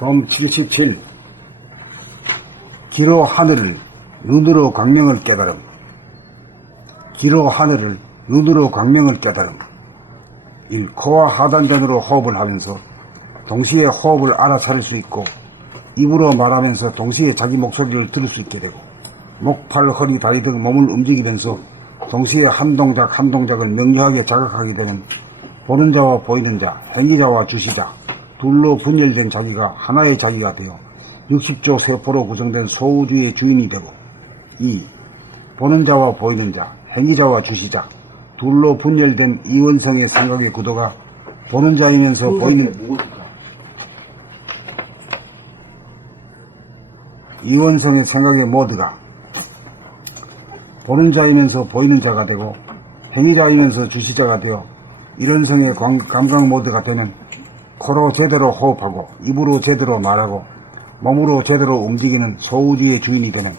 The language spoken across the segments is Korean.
범 77. 기로 하늘을 눈으로 광명을 깨달음. 기로 하늘을 눈으로 광명을 깨달음. 1. 코와 하단전으로 호흡을 하면서 동시에 호흡을 알아차릴 수 있고 입으로 말하면서 동시에 자기 목소리를 들을 수 있게 되고 목, 팔, 허리, 다리 등 몸을 움직이면서 동시에 한 동작 한 동작을 명료하게 자각하게 되면 보는 자와 보이는 자, 행위자와 주시자 둘로 분열된 자기가 하나의 자기가 되어 60조 세포로 구성된 소우주의 주인이 되고 2. 보는 자와 보이는 자, 행위자와 주시자 둘로 분열된 이원성의 생각의 구도가 보는 자이면서 보이는 이원성의 생각의 모드가 보는 자이면서 보이는 자가 되고 행위자이면서 주시자가 되어 일원성의 감각 모드가 되면 코로 제대로 호흡하고 입으로 제대로 말하고 몸으로 제대로 움직이는 소우주의 주인이 되는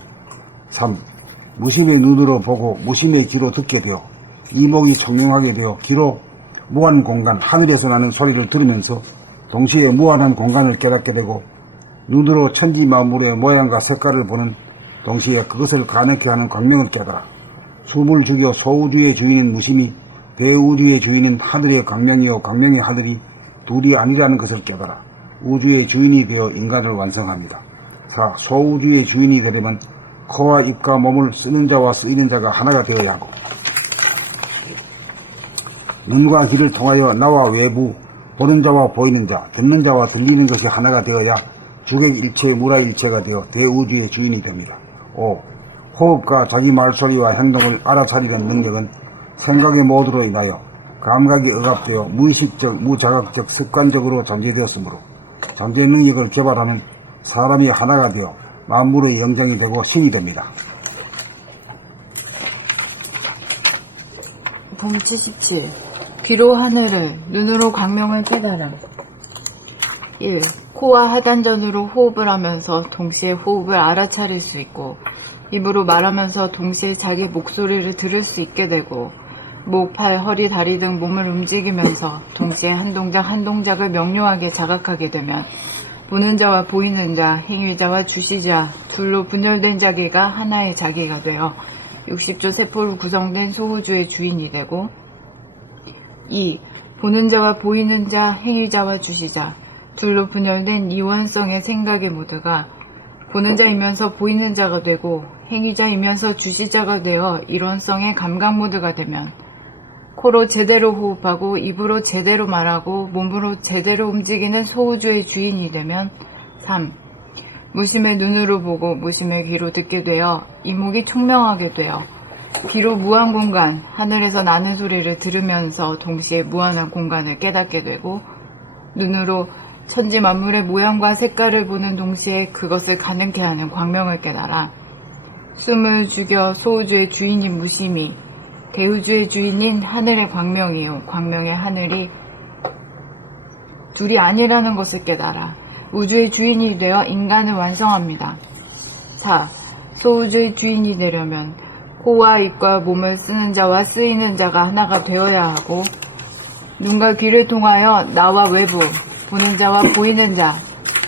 3. 무심의 눈으로 보고 무심의 귀로 듣게 되어 이목이 총명하게 되어 귀로 무한 공간 하늘에서 나는 소리를 들으면서 동시에 무한한 공간을 깨닫게 되고 눈으로 천지 만물의 모양과 색깔을 보는 동시에 그것을 가능케 하는 광명을 깨달아 숨을 죽여 소우주의 주인은 무심히 대우주의 주인은 하늘의 광명이요 광명의 하늘이 둘이 아니라는 것을 깨달아 우주의 주인이 되어 인간을 완성합니다. 4. 소우주의 주인이 되려면 코와 입과 몸을 쓰는 자와 쓰이는 자가 하나가 되어야 하고 눈과 귀를 통하여 나와 외부 보는 자와 보이는 자, 듣는 자와 들리는 것이 하나가 되어야 주객일체 무라일체가 되어 대우주의 주인이 됩니다. 5. 호흡과 자기 말소리와 행동을 알아차리는 능력은 생각의 모드로 인하여 감각이 억압되어 무의식적, 무자각적, 습관적으로 잠재되었으므로 잠재 능력을 개발하면 사람이 하나가 되어 만물의 영장이 되고 신이 됩니다. 범 77. 귀로 하늘을 눈으로 광명을 깨달음. 1. 코와 하단전으로 호흡을 하면서 동시에 호흡을 알아차릴 수 있고 입으로 말하면서 동시에 자기 목소리를 들을 수 있게 되고 목, 팔, 허리, 다리 등 몸을 움직이면서 동시에 한 동작 한 동작을 명료하게 자각하게 되면 보는 자와 보이는 자, 행위자와 주시자 둘로 분열된 자기가 하나의 자기가 되어 60조 세포로 구성된 소우주의 주인이 되고 2. 보는 자와 보이는 자, 행위자와 주시자 둘로 분열된 이원성의 생각의 모두가 보는 자이면서 보이는 자가 되고 행위자이면서 주시자가 되어 일원성의 감각 모드가 되면 코로 제대로 호흡하고 입으로 제대로 말하고 몸으로 제대로 움직이는 소우주의 주인이 되면 3. 무심의 눈으로 보고 무심의 귀로 듣게 되어 이목이 총명하게 되어 귀로 무한 공간, 하늘에서 나는 소리를 들으면서 동시에 무한한 공간을 깨닫게 되고 눈으로 천지 만물의 모양과 색깔을 보는 동시에 그것을 가능케 하는 광명을 깨달아 숨을 죽여 소우주의 주인인 무심히 대우주의 주인인 하늘의 광명이요 광명의 하늘이 둘이 아니라는 것을 깨달아 우주의 주인이 되어 인간을 완성합니다. 4. 소우주의 주인이 되려면 코와 입과 몸을 쓰는 자와 쓰이는 자가 하나가 되어야 하고 눈과 귀를 통하여 나와 외부 보는 자와 보이는 자,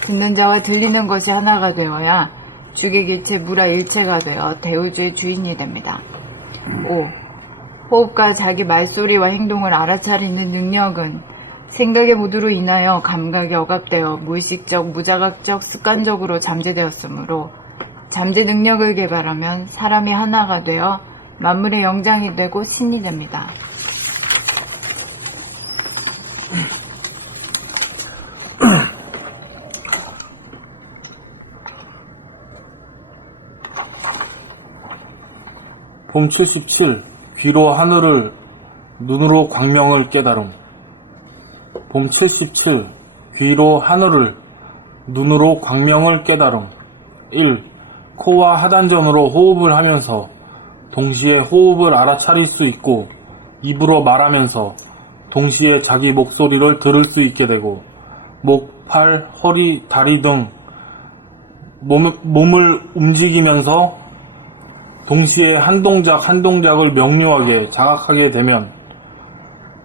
듣는 자와 들리는 것이 하나가 되어야 주객일체 무라일체가 되어 대우주의 주인이 됩니다. 5. 호흡과 자기 말소리와 행동을 알아차리는 능력은 생각의 모드로 인하여 감각이 억압되어 무의식적, 무자각적, 습관적으로 잠재되었으므로 잠재 능력을 개발하면 사람이 하나가 되어 만물의 영장이 되고 신이 됩니다. 범 77. 귀로 하늘을 눈으로 광명을 깨달음. 범 77. 귀로 하늘을 눈으로 광명을 깨달음. 1. 코와 하단전으로 호흡을 하면서 동시에 호흡을 알아차릴 수 있고 입으로 말하면서 동시에 자기 목소리를 들을 수 있게 되고 목, 팔, 허리, 다리 등 몸을 움직이면서 동시에 한 동작 한 동작을 명료하게 자각하게 되면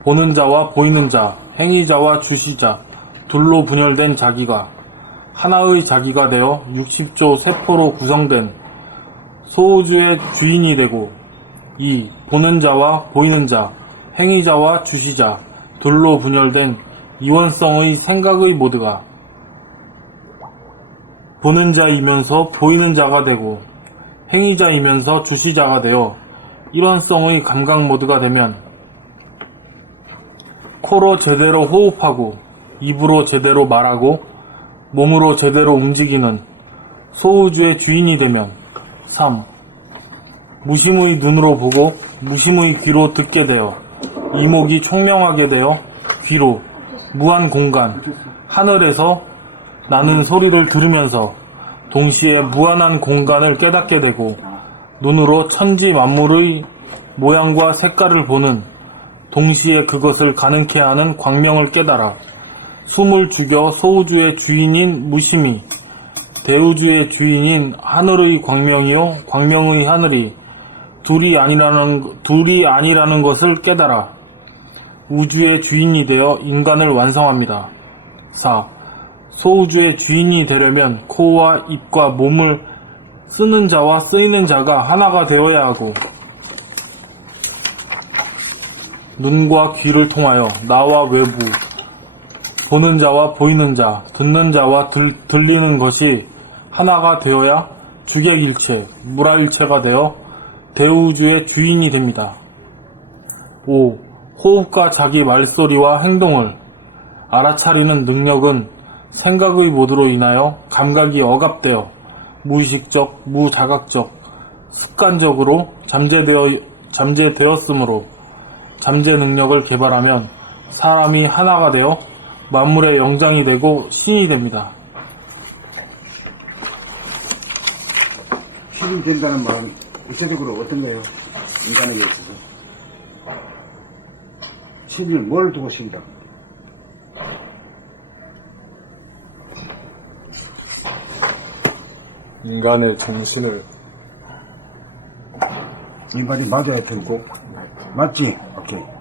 보는 자와 보이는 자, 행위자와 주시자 둘로 분열된 자기가 하나의 자기가 되어 60조 세포로 구성된 소우주의 주인이 되고 2. 보는 자와 보이는 자, 행위자와 주시자, 둘로 분열된 이원성의 생각의 모두가 보는 자이면서 보이는 자가 되고 행위자이면서 주시자가 되어 일원성의 감각 모두가 되면 코로 제대로 호흡하고 입으로 제대로 말하고 몸으로 제대로 움직이는 소우주의 주인이 되면 3. 무심의 눈으로 보고 무심의 귀로 듣게 되어 이목이 총명하게 되어 귀로 무한 공간 하늘에서 나는 소리를 들으면서 동시에 무한한 공간을 깨닫게 되고 눈으로 천지 만물의 모양과 색깔을 보는 동시에 그것을 가능케 하는 광명을 깨달아 숨을 죽여 소우주의 주인인 무심히 대우주의 주인인 하늘의 광명이요 광명의 하늘이 둘이 아니라는 것을 깨달아 우주의 주인이 되어 인간을 완성합니다. 4. 소우주의 주인이 되려면 코와 입과 몸을 쓰는 자와 쓰이는 자가 하나가 되어야 하고 눈과 귀를 통하여 나와 외부 보는 자와 보이는 자, 듣는 자와 들리는 것이 하나가 되어야 주객일체, 무라일체가 되어 대우주의 주인이 됩니다. 5. 호흡과 자기 말소리와 행동을 알아차리는 능력은 생각의 모드로 인하여 감각이 억압되어 무의식적, 무자각적, 습관적으로 잠재되었으므로 잠재 능력을 개발하면 사람이 하나가 되어 만물의 영장이 되고 신이 됩니다. 신이 된다는 말은 구체적으로 어떤 거예요? 인간에게 있어서. 신을 뭘 두고 신이다? 인간의 정신을 인간이 맞아야 되고 맞지? 오케이.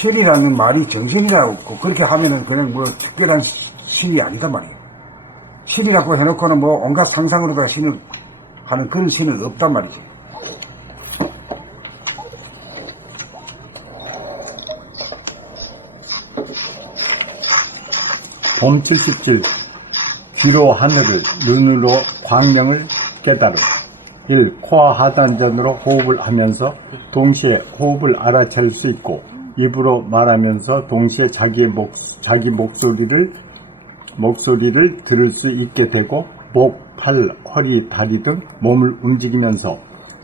신이라는 말이 정신이라고 그렇게 하면은 그냥 뭐 특별한 신이 아니다 말이에요. 신이라고 해놓고는 뭐 온갖 상상으로다 신을 하는 그런 신은 없단 말이지. 봄 77. 귀로 하늘을, 눈으로 광명을 깨달음. 1. 코와 하단전으로 호흡을 하면서 동시에 호흡을 알아챌 수 있고 입으로 말하면서 동시에 자기 목소리를 들을 수 있게 되고 목, 팔, 허리, 다리 등 몸을 움직이면서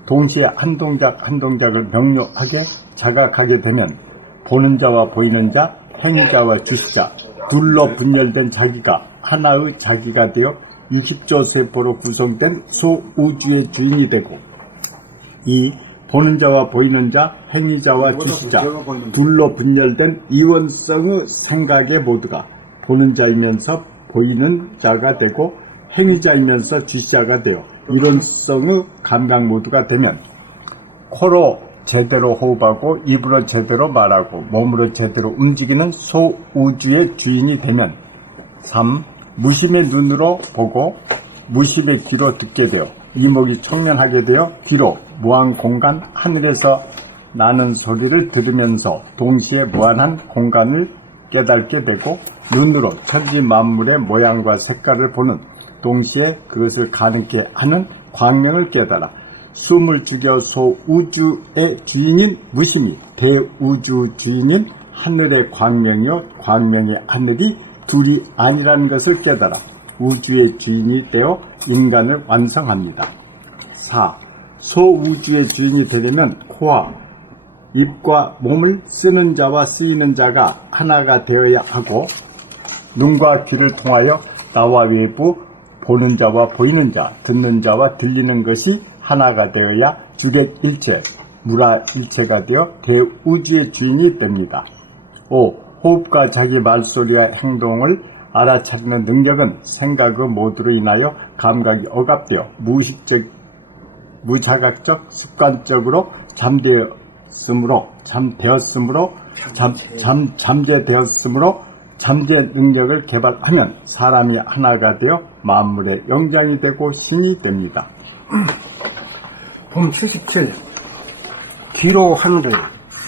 동시에 한 동작 한 동작을 명료하게 자각하게 되면 보는 자와 보이는 자, 행위자와 주시자, 둘로 분열된 자기가 하나의 자기가 되어 60조 세포로 구성된 소우주의 주인이 되고 2. 보는 자와 보이는 자, 행위자와 주시자, 둘로 분열된 이원성의 생각의 모두가 보는 자이면서 보이는 자가 되고 행위자이면서 주시자가 되어 이론성의 감각 모두가 되면 코로 제대로 호흡하고 입으로 제대로 말하고 몸으로 제대로 움직이는 소우주의 주인이 되면 3. 무심의 눈으로 보고 무심의 귀로 듣게 되어 이목이 청년하게 되어 귀로 무한 공간 하늘에서 나는 소리를 들으면서 동시에 무한한 공간을 깨닫게 되고 눈으로 천지 만물의 모양과 색깔을 보는 동시에 그것을 가능케 하는 광명을 깨달아 숨을 죽여 소우주의 주인인 무심히 대우주 주인인 하늘의 광명이요 광명의 하늘이 둘이 아니라는 것을 깨달아 우주의 주인이 되어 인간을 완성합니다. 4. 소우주의 주인이 되려면 코와 입과 몸을 쓰는 자와 쓰이는 자가 하나가 되어야 하고 눈과 귀를 통하여 나와 외부 보는 자와 보이는 자, 듣는 자와 들리는 것이 하나가 되어야 주객일체, 무라일체가 되어 대우주의 주인이 됩니다. 5. 호흡과 자기 말소리와 행동을 알아차리는 능력은 생각의 모두로 인하여 감각이 억압되어 무의식적, 무자각적, 습관적으로 잠재되었으므로 잠재 능력을 개발하면 사람이 하나가 되어 만물의 영장이 되고 신이 됩니다. 봄 77. 귀로 하늘을,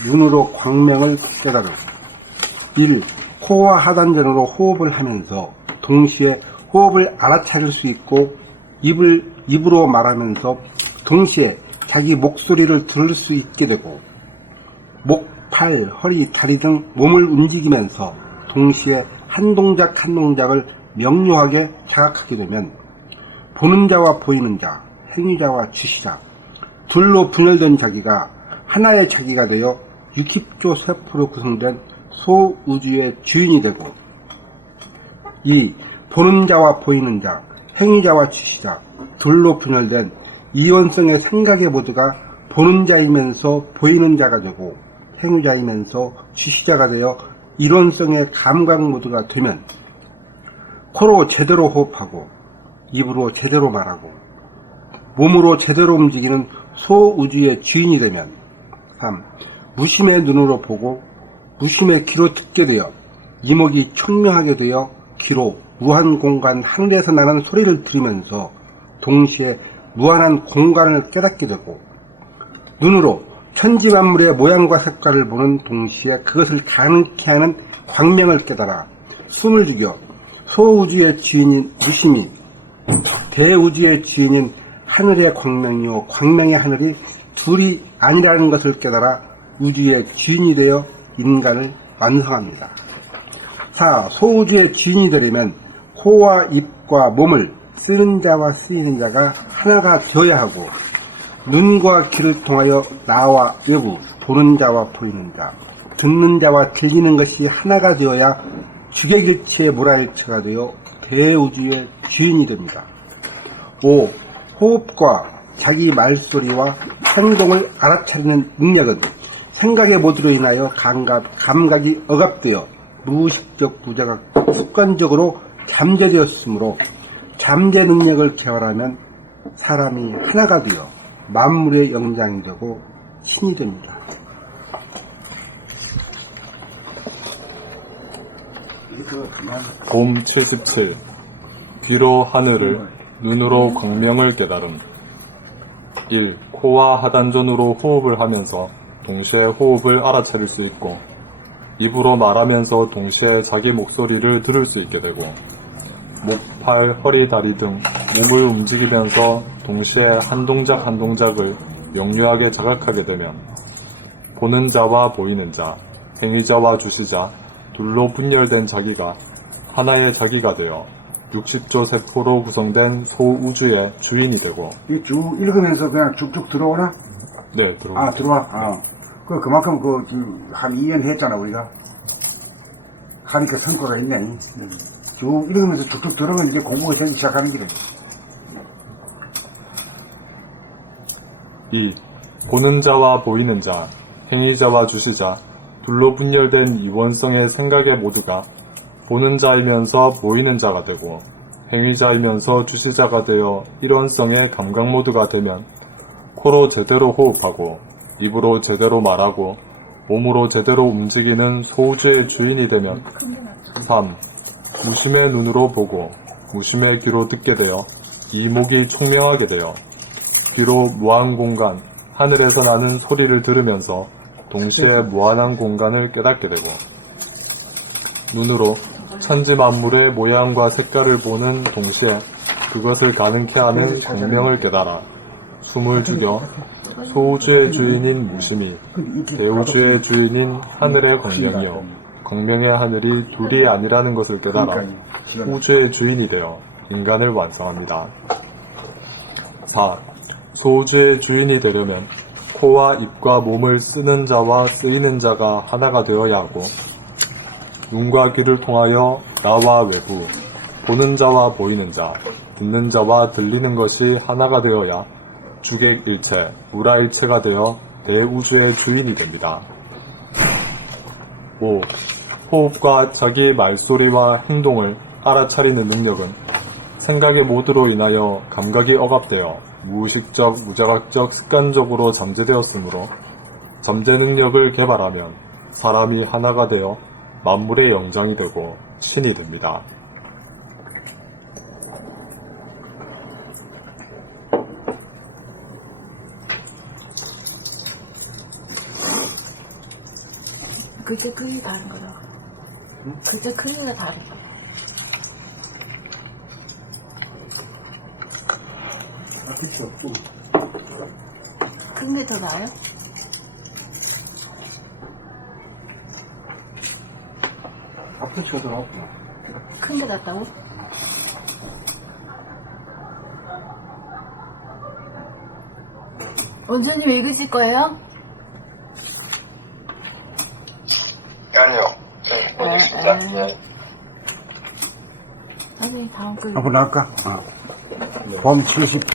눈으로 광명을 깨달음. 1. 코와 하단전으로 호흡을 하면서 동시에 호흡을 알아차릴 수 있고 입으로 말하면서 동시에 자기 목소리를 들을 수 있게 되고 목, 팔, 허리, 다리 등 몸을 움직이면서 동시에 한 동작 한 동작을 명료하게 자각하게 되면 보는 자와 보이는 자, 행위자와 주시자 둘로 분열된 자기가 하나의 자기가 되어 60조 세포로 구성된 소우주의 주인이 되고 2. 보는 자와 보이는 자, 행위자와 주시자 둘로 분열된 이원성의 생각의 모두가 보는 자이면서 보이는 자가 되고 행위자이면서 주시자가 되어 일원성의 감각 모두가 되면 코로 제대로 호흡하고 입으로 제대로 말하고 몸으로 제대로 움직이는 소우주의 주인이 되면 3. 무심의 눈으로 보고 무심의 귀로 듣게 되어 이목이 총명하게 되어 귀로 무한 공간 하늘에서 나는 소리를 들으면서 동시에 무한한 공간을 깨닫게 되고 눈으로 천지만물의 모양과 색깔을 보는 동시에 그것을 가능케 하는 광명을 깨달아 숨을 죽여 소우주의 주인인 무심이 대우주의 주인인 하늘의 광명이요 광명의 하늘이 둘이 아니라는 것을 깨달아 우주의 주인이 되어 인간을 완성합니다. 4. 소우주의 주인이 되려면 코와 입과 몸을 쓰는 자와 쓰이는 자가 하나가 되어야 하고 눈과 귀를 통하여 나와 외부 보는 자와 보이는 자 듣는 자와 들리는 것이 하나가 되어야 주객일체의 무라일체가 되어 대우주의 주인이 됩니다. 5. 호흡과 자기 말소리와 행동을 알아차리는 능력은 생각의 모드로 인하여 감각이 억압되어 무의식적 부자각적 습관적으로 잠재되었으므로 잠재 능력을 개발하면 사람이 하나가 되어 만물의 영장이 되고 신이 됩니다. 봄 77. 귀로 하늘을, 눈으로 광명을 깨달음. 1. 코와 하단전으로 호흡을 하면서 동시에 호흡을 알아차릴 수 있고 입으로 말하면서 동시에 자기 목소리를 들을 수 있게 되고 목, 팔, 허리, 다리 등 몸을 움직이면서 동시에 한 동작 한 동작을 명료하게 자각하게 되면 보는 자와 보이는 자, 행위자와 주시자 둘로 분열된 자기가 하나의 자기가 되어 60조 세포로 구성된 소우주의 주인이 되고. 이게 쭉 읽으면서 그냥 쭉쭉 들어오나? 네, 들어옵니다. 아, 들어와? 그만큼 한 2년 했잖아, 우리가. 하니까 성과가 있냐, 쭉 읽으면서 쭉쭉 들어오면 이제 공부가 되기 시작하는 길이야. 2. 보는 자와 보이는 자, 행위자와 주시자 둘로 분열된 이원성의 생각의 모두가 보는 자이면서 보이는 자가 되고 행위자이면서 주시자가 되어 일원성의 감각 모두가 되면 코로 제대로 호흡하고 입으로 제대로 말하고 몸으로 제대로 움직이는 소우주의 주인이 되면 3. 무심의 눈으로 보고 무심의 귀로 듣게 되어 이목이 총명하게 되어 귀로 무한 공간, 하늘에서 나는 소리를 들으면서 동시에 무한한 공간을 깨닫게 되고 눈으로 천지 만물의 모양과 색깔을 보는 동시에 그것을 가능케 하는 광명을 깨달아 숨을 죽여 소우주의 주인인 무심이 대우주의 주인인 하늘의 광명이요 광명의 하늘이 둘이 아니라는 것을 깨달아 우주의 주인이 되어 인간을 완성합니다. 4. 소우주의 주인이 되려면 코와 입과 몸을 쓰는 자와 쓰이는 자가 하나가 되어야 하고 눈과 귀를 통하여 나와 외부, 보는 자와 보이는 자, 듣는 자와 들리는 것이 하나가 되어야 주객일체, 무라일체가 되어 대우주의 주인이 됩니다. 5. 호흡과 자기 말소리와 행동을 알아차리는 능력은 생각의 모드로 인하여 감각이 억압되어 무의식적, 무자각적, 습관적으로 잠재되었으므로 잠재 능력을 개발하면 사람이 하나가 되어 만물의 영장이 되고 신이 됩니다. 글자 크기 다른 거다. 글자 크기가 다르다. 큰 게 더 나아요? 앞뒤가 더 낫고. 큰 게 낫다고? 원장님 읽으실 거예요? 아니요. 네, 보겠습니다. 예. 아니 다음 글. 앞으로 나갈까? 봄 70.